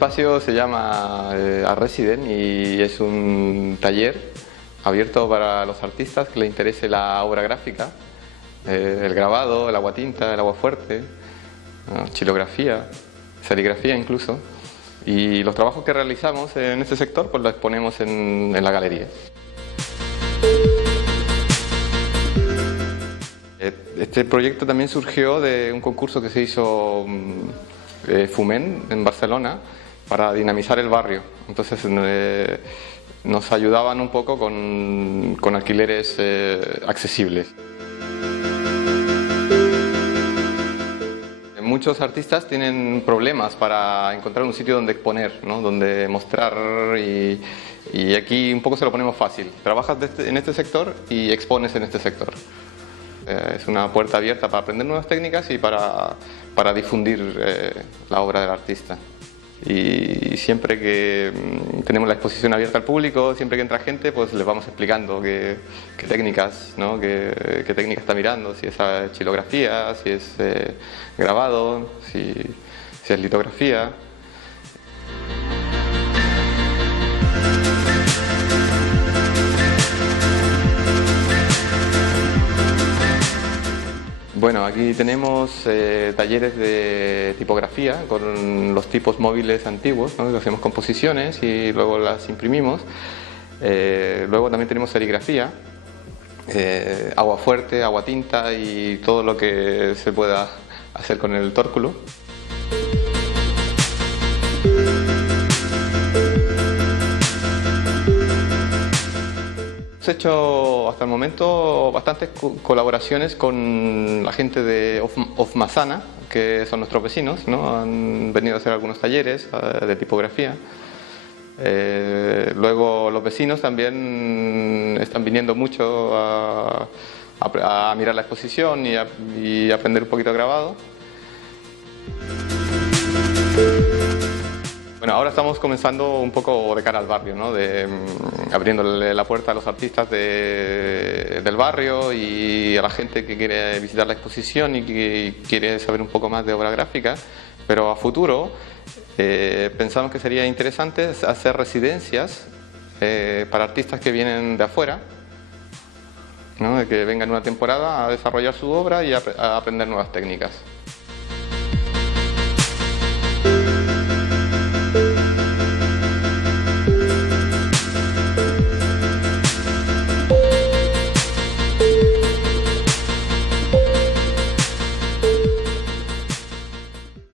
espacio se llama Art Resident y es un taller abierto para los artistas que les interese la obra gráfica, el grabado, el aguatinta, el aguafuerte, xilografía, serigrafía incluso. Y los trabajos que realizamos en este sector pues los exponemos en la galería. Este proyecto también surgió de un concurso que se hizo FUMEN en Barcelona para dinamizar el barrio. Entonces nos ayudaban un poco con alquileres accesibles. Muchos artistas tienen problemas para encontrar un sitio donde exponer, ¿no? Donde mostrar y aquí un poco se lo ponemos fácil. Trabajas en este sector y expones en este sector. Es una puerta abierta para aprender nuevas técnicas y para difundir la obra del artista. Y siempre que tenemos la exposición abierta al público, siempre que entra gente, pues les vamos explicando qué técnicas, ¿no? qué técnica está mirando, si es xilografía, si es grabado, si es litografía. Bueno, aquí tenemos talleres de tipografía con los tipos móviles antiguos, ¿no? Hacemos composiciones y luego las imprimimos. Luego también tenemos serigrafía, aguafuerte, aguatinta y todo lo que se pueda hacer con el tórculo. Hemos hecho hasta el momento bastantes colaboraciones con la gente de Ofmasana, que son nuestros vecinos, ¿no? Han venido a hacer algunos talleres de tipografía. Luego los vecinos también están viniendo mucho a mirar la exposición y aprender un poquito de grabado. Bueno, ahora estamos comenzando un poco de cara al barrio, ¿no? Abriéndole la puerta a los artistas del barrio y a la gente que quiere visitar la exposición y que quiere saber un poco más de obra gráfica. Pero a futuro pensamos que sería interesante hacer residencias para artistas que vienen de afuera, ¿no? Que vengan una temporada a desarrollar su obra y a aprender nuevas técnicas.